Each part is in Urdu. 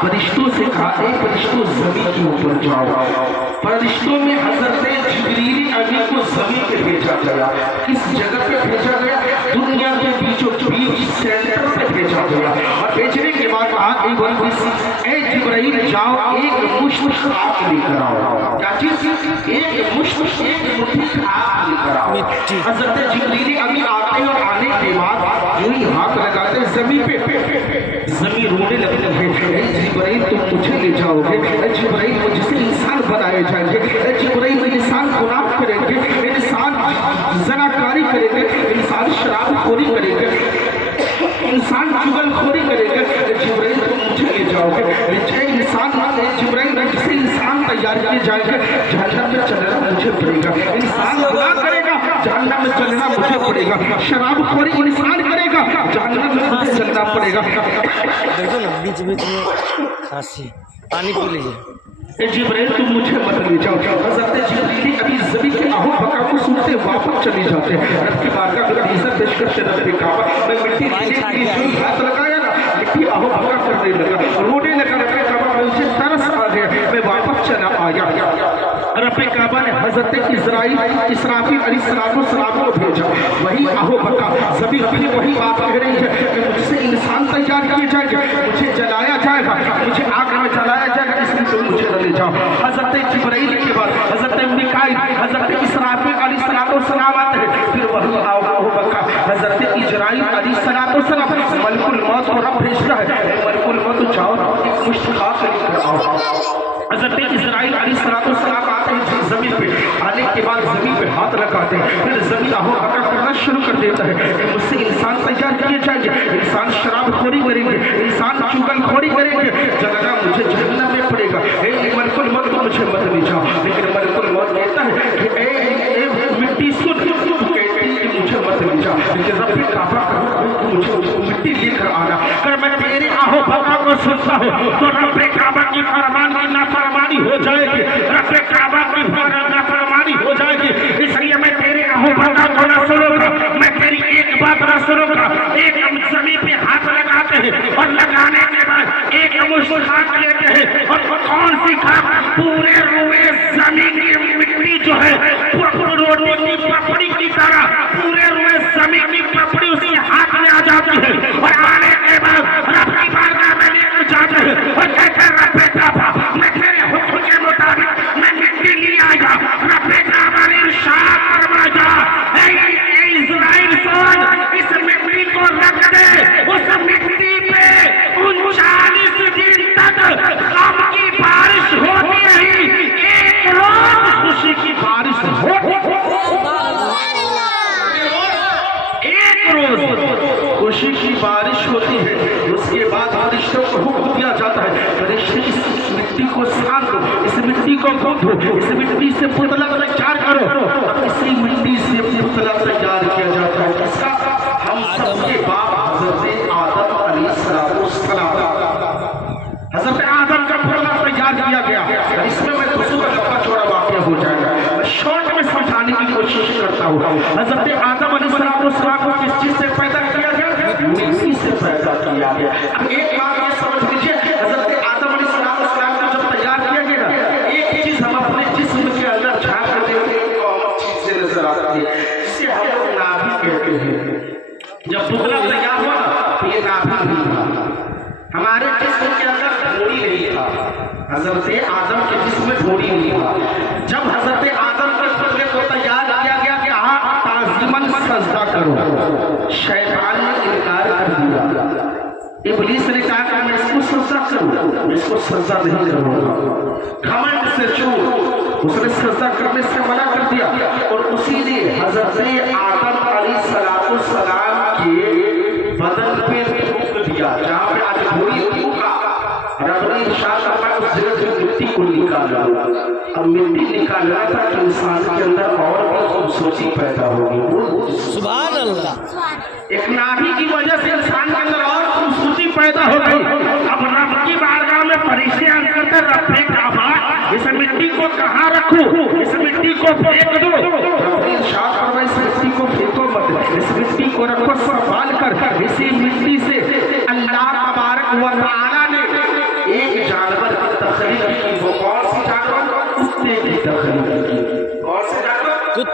فرشتوں سے کہا اے فرشتوں زمین کے اوپر جاؤ. فرشتوں میں حضرت جبریل امین کو زمین پہ بھیجا گیا. کس جگہ پہ بھیجا گیا؟ دنیا کے بیچوں بیچ سینٹر پہ بھیجا گیا. اور بھیجنے کے بعد اے جبرائیل جاؤ ایک مشت خاک لے کر آؤ. کیا چیز؟ ایک مشت ایک مٹھی خاک لے کر آؤ. حضرت جبریل امین آتے اور آنے کے بعد یوں ہی ہاتھ لگاتے زمین پہ. زمین رونے لگتی ہے. اے جبرائیل تم مجھے لے جاؤ گے؟ اے جبرائیل مجھ سے انسان بنائے جائیں گے. اے جبرائیل انسان گناہ کریں گے, انسان زناکاری کریں گے, انسان شراب خوری کریں گے, انسان چغل خوری کریں گے. جبرائیل تم مجھے لے جاؤ گے. جبرائیل جسے انسان تیار کیے جائیں گے جہنم میں چلنا مجھے پڑے گا. انسان گناہ کرے گا جہنم میں چلنا مجھے پڑے گا. شراب خوری انسان کرے گا جہنم میں مجھے چلنا پڑے گا. دیکھو نا بیچ بیچ میں کھانسی, پانی پی لیجیے. اے جبرائیل تم مجھے مت لے جاؤ. حضرت جبریل ابھی زمین کے آہو بکا کو سنتے واپس چلے جاتے ہیں. رب کی بارگاہ میں عزت پیش کرتے رب کعبہ میں مٹی کے لیے ہاتھ لگایا نا, مٹی آہو بکا کرنے لگا, رونے لگا. رب کعبہ میں مجھے ترس آ گیا, میں واپس چلا آیا. رب کعبہ نے حضرت اسرافیل علیہ السلام کو بھیجا. وہی آہو بکا زمین پھر وہی بات کہہ رہی ہے کہ مجھ سے انسان تیار کیے جائیں گے, مجھے جلایا جائے گا, مجھے آگ میں جلایا جائے گا, اس لیے تم مجھے لے جاؤ. حضرت جبرائیل کے بعد حضرت میکائیل, حضرت اسرافیل علیہ السلام آتے ہیں. پھر وہی آہو بکا حضرت اجرائیل علیہ السلام ملک الموت کو رب بھیجتا ہے. ملک الموت جاؤ ایک مشت خاک لے کر آؤ. حضرت اسرائیل علیہ السلام آتے ہیں زمین پہ. آنے کے بعد زمین پہ ہاتھ لگاتے ہیں. پھر زمین آہو بکا کرنا شروع کر دیتا ہے کہ مجھ سے انسان تیار کیے جائیں گے, انسان شراب خوری کریں گے, انسان چغل خوری کریں گے, جگہ مجھے جہنم میں پڑے گا. اے ملک الموت کو مجھے مت لے جاؤ. لیکن ملک الموت کہتا ہے کہ اے مٹی سن, کہتی ہے کہ مجھے مت لے جاؤ. لیکن رب کعبہ کا مجھے مٹی لے کر آنا. اگر میں تیرے آہو بکا کو سنتا ہوں تو رب کعبہ کی فرمان کی نافرمانی ہو جائے گی, رب کعبہ کی نافرمانی ہو جائے گی. اس لیے میں تیرے آہو بکا کو نہ سنوں گا, میں تیری ایک بات نہ سنوں گا. ایک زمین پہ ہاتھ لگاتے ہیں اور لگانے کے بعد ایک مشت خاک لیتے ہیں. اور کون سی خاک؟ پورے روئے زمین کی مٹی جو ہے روٹی کی پپڑی کی طرح پورے روئے زمین کی پپڑی اسی ہاتھ میں آ جاتی ہے. اور آنے کے بعد رب کی بارگاہ میں لے کر جاتے ہیں اور کہتے ہیں رب کعبہ میں تیرے حکم کے مطابق میں مٹی لے آیا. رب کعبہ نے ارشاد فرمایا اے اسرائیل سن, اس مٹی کو رکھ دے. اس مٹی پہ 39 دن تک غم کی بارش ہوتی رہی. ایک روز خوشی کی بارش ہوتی, ایک روز خوشی کی بارش ہوتی ہے. اس کے بعد فرشتوں کو حکم دیا جاتا ہے فرشتے اس مٹی کو سان دو, اس مٹی کو گوندھو, اس مٹی سے پتلا تیار کرو. اسی مٹی سے پتلا تیار کیا جاتا ہے. اس کا ہم سب کے باپ حضرت آدم علیہ السلام, حضرت آدم کا پتلا تیار کیا گیا. اس میں دوسروں کا لمبا چوڑا واقعہ ہو جائے گا, میں شارٹ میں سمجھانے کی کوشش کرتا ہوں. حضرت آدم علیہ السلام کو کس چیز سے پیدا کیا گیا؟ مٹی سے پیدا کیا گیا. اب ایک بات یہ سمجھ لیجیے, حضرت آدم علیہ السلام کو جب تیار کیا گیا ایک چیز ہم اپنے جسم کے اندر جھانک کر دیکھتے ہیں, ایک اور چیز سے نظر آتی ہے جسے ہم لوگ نابی کہتے ہیں. جب پتلا تیار ہوا تو یہ نابی نہیں تھا, ہمارے جسم کے اندر ڈھوڑی نہیں تھا. حضرت آدم کے جسم میں ڈھوڑی نہیں تھا. جب حضرت آدم کے پتلے کو تیار کیا گیا کہ آپ تعظیماً سجدہ کرو, شیطان نے انکار کر دیا. ابلیس نے کہا کہ میں اس کو سجدہ کروں, میں اس کو سجدہ نہیں کروں گا. گھمنڈ سے چور, اس نے سجدہ کرنے سے منع کر دیا. اور اسی نے حضرت آدم علیہ السلام کے بدن پہ تھوک دیا جہاں پہ آج بھوری تھوکا. رب نے ارشاد فرمایا اس جگہ سے مٹی کو نکالا. اب مٹی نکالنا تھا کہ انسان کے اندر اور بھی خوبصورتی پیدا ہوگی. سبحان اللہ. ایک نابی کی وجہ سے انسان کے اندر اور خوبصورتی پیدا ہو گئی. اب رب کی بارگاہ میں فرشتے عرض کرتے رب کعبہ اس مٹی کو کہاں رکھوں, اس مٹی کو پھینک دو. رب نے ارشاد فرمایا اس مٹی کو پھینکو مت, اس مٹی کو رکھو سنبھال کر. اسی مٹی سے اللہ تبارک و تعالی نے ایک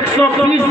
120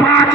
5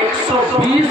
120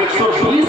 120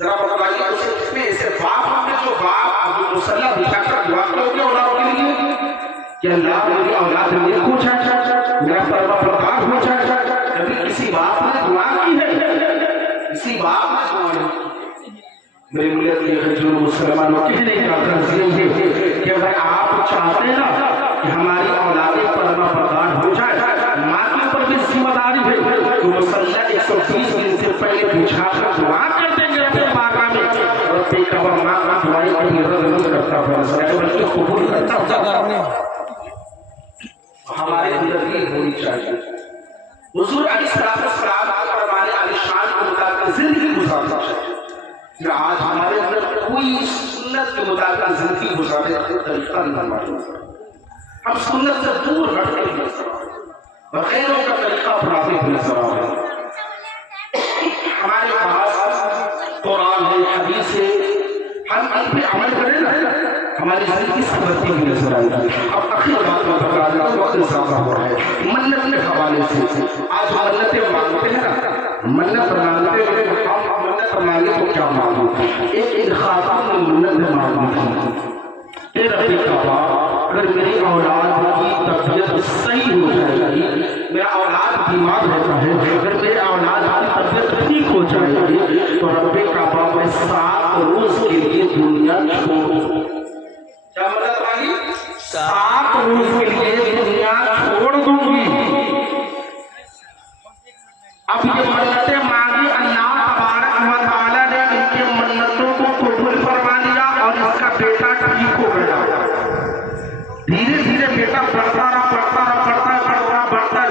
ذرا بتائیے اس میں ایسے باپ ہم نے جو باپ ابو مسلح بچھا کر دعا کی اولاد کے لیے کہ اللہ میری اولاد نیک ہو جائے، میرا پرورہ بردار ہو جائے. کبھی کسی باپ نے دعا کی ہے؟ کسی باپ نے دعا نہیں. میرے ملت کے حضور مسلمانوں کہنے کا غرض یہ ہے کہ اگر آپ چاہتے ہیں نا کہ ہماری اولادیں پرورہ بردار ہو جائے، ماں کے اوپر بھی ذمہ داری ہے تو مسلح 120 دن سے پہلے بچھا کر دعا کر دیں گے اپنے بارگاہ میں. رب کعبہ ماں کا دعائیں کبھی رد نہیں کرتا بلکہ قبول کرتا ہے. ہمارے اندر یہ ہونی چاہیے. حضور علیہ السلام فرمانے علی شان کے مطابق زندگی گزارنا چاہیے. کہ آج ہمارے اندر کوئی سنت کے مطابق زندگی گزارنے کا طریقہ نہیں معلوم. ہم سنت سے دور ہٹ کر نظر آ رہے ہیں، غیروں کا طریقہ اپناتے ہوئے نظر آ رہے ہیں. ہمارے پاس قرآن ہے، حدیث ہے، ہم ان پہ عمل کریں نا ہماری زندگی سنورتی ہوئی نظر آئے گی. اب اخیر بات میں بتا رہا ہوں، وقت زیادہ ہو رہا ہے. منت کے حوالے سے آج منتیں مانگتے ہیں نا، منت مانگے تو کیا مانگو. ایک خاتون نے منت مانگی تھی، اے رب کعبہ اگر میری اولاد کی طبیعت صحیح ہو جائے گی، میرا اولاد بیمار رہتا ہے، اگر میرے اولاد کی طبیعت ٹھیک ہو جائے گی تو رب کعبہ میں 7 روز کے لیے دنیا چھوڑ دوں. کیا مطلب مانگی؟ 7 روز کے لیے دنیا چھوڑ دوں گی. اب یہ منتیں مانگی، اللہ تبارک و تعالیٰ نے ان کے منتوں کو قبول فرما لیا اور اس کا بیٹا ٹھیک ہو گیا. دھیرے دھیرے بیٹا بڑھتا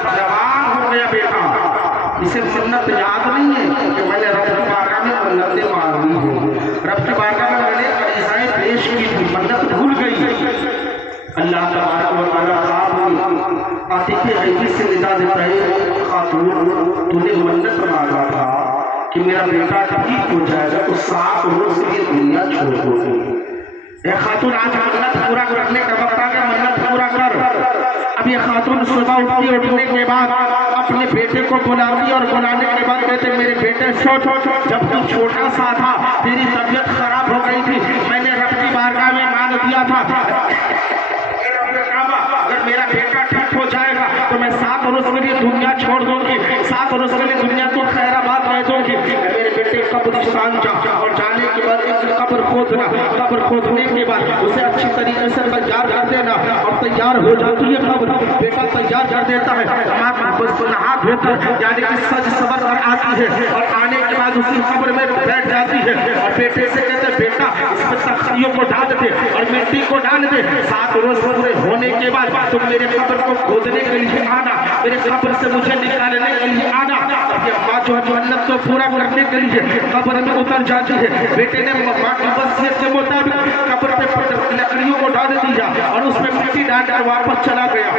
جوان ہو گیا بیٹا. اسے منت یاد نہیں ہے کہ میں نے رب کی بارگاہ میں منتیں مانگی ہیں، رب کی بارگاہ میں میں نے عریضائیں پیش کی تھی، منت بھول گئی. اللہ تبارک و تعالیٰ عاطف غیبی سے ندا دیتا ہے، خاتون تو نے منت مانگا تھا کہ میرا بیٹا ٹھیک ہو جائے گا تو 7 روز کے لیے دنیا چھوڑ دو. اے خاتون آج منت پورا کرنے کا وقت آ گیا، منت پورا کر. اب یہ خاتون صبح اٹھنے کے بعد اپنے بیٹے کو بلاتی اور بلانے کے بعد کہتے میرے بیٹے سوچ جب تو چھوٹا سا تھا تیری طبیعت خراب ہو گئی تھی، میں نے رب کی بارگاہ میں مانگ دیا تھا اگر میرا بیٹا ٹھیک ہو جائے گا تو میں 7 روز کے لیے دنیا چھوڑ دوں گی، 7 روز کے لیے دنیا کو خیر آباد رہ دوں گی. میرے بیٹے قبرستان جا اور جانے کے بعد ایک قبر کھودنا، قبر کھودنے کے بعد اسے اچھی طریقے سے تیار کر دینا اور تیار ہو جاتی ہے قبر. بیٹا تیار کر دیتا ہے، نہا دھو کر یعنی کہ سج سور کر آتی ہے اور آنے کے بعد اسی قبر میں بیٹھ جاتی ہے اور بیٹے سے کہتے بیٹا اس میں تختیوں کو ڈال دے اور مٹی کو ڈال دے. 7 روز پورے ہونے کے بعد تم میرے قبر کو کھودنے کے لیے آنا، میرے قبر سے مجھے نکالنے کے لیے آنا. یہ ماں جو ہے منت کو پورا کرنے کے لیے قبر میں اتر جاتی ہے. بیٹے نے ماں کی وصیت کے مطابق قبر پہ لکڑیوں کو ڈال دیا اور اس میں مٹی ڈال کر واپس چلا گیا.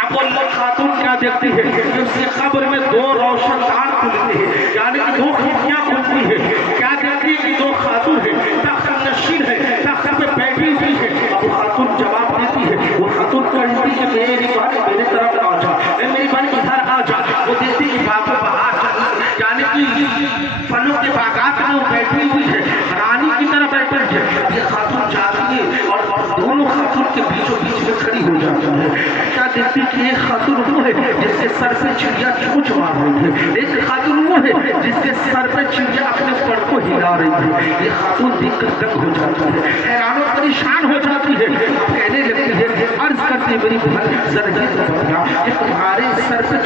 اب وہ خاتون کیا دیکھتی ہے کہ اس کی قبر میں 2 روشن دان کھلتے ہیں، یعنی کہ 2 کھڑکیاں کھلتی ہیں. کیا دیکھتی ہے کہ 2 خاتون ہے، تخت نشین ہے، تخت پہ بیٹھی ہوئی ہے. اب خاتون جواب دیتی ہے، وہ خاتون کہتی ہے کہ میری بہن میری طرف آ جا، میری بہن ادھر آ جا. وہ دیکھتی ہے باغوں باہر یعنی کہ پھلوں کے باغات میں وہ بیٹھی ہوئی ہے، رانی کی طرح بیٹھی ہے. یہ خاتون جاتی ہے اور دونوں خاتون کے بیچوں بیچ میں کھڑی ہو جاتی ہے. کیا دیکھتی کہ ایک خاتون وہ ہے جس کے سر پہ چڑیا چونچ مار رہی ہے، ایک خاتون وہ ہے جس کے سر پہ چڑیا اپنے پر کو ہلا رہی ہے. یہ خاتون دیکھ کر دنگ ہو جاتی ہے، حیران و پریشان ہو جاتی ہے. کہنے لگتی ہے، عرض کرتی ہے میری بہن ذرا یہ تمہارے سر پہ